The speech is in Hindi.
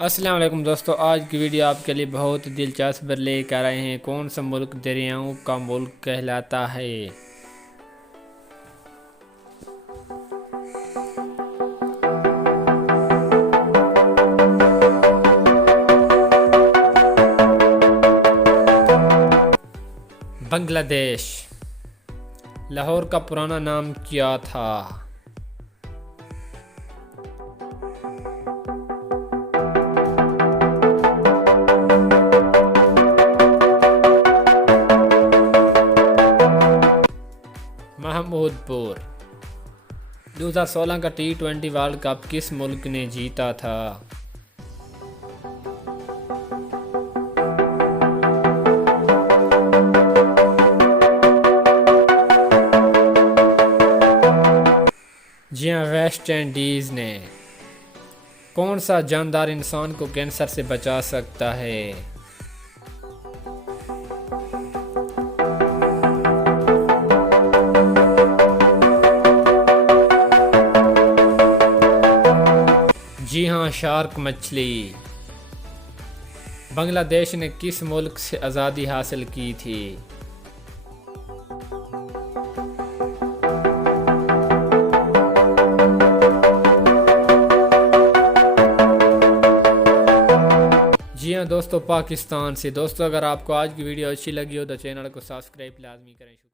अस्सलाम वालेकुम दोस्तों, आज की वीडियो आपके लिए बहुत दिलचस्प लेकर आ रहे हैं। कौन सा मुल्क दरियाओं का मुल्क कहलाता है? बांग्लादेश। लाहौर का पुराना नाम क्या था? महमूदपुर। 2016 का T20 वर्ल्ड कप किस मुल्क ने जीता था? जी हाँ, वेस्ट इंडीज़ ने। कौन सा जानदार इंसान को कैंसर से बचा सकता है? जी हाँ, शार्क मछली। बांग्लादेश ने किस मुल्क से आज़ादी हासिल की थी? जी हाँ दोस्तों, पाकिस्तान से। दोस्तों, अगर आपको आज की वीडियो अच्छी लगी हो तो चैनल को सब्सक्राइब लाजमी करें।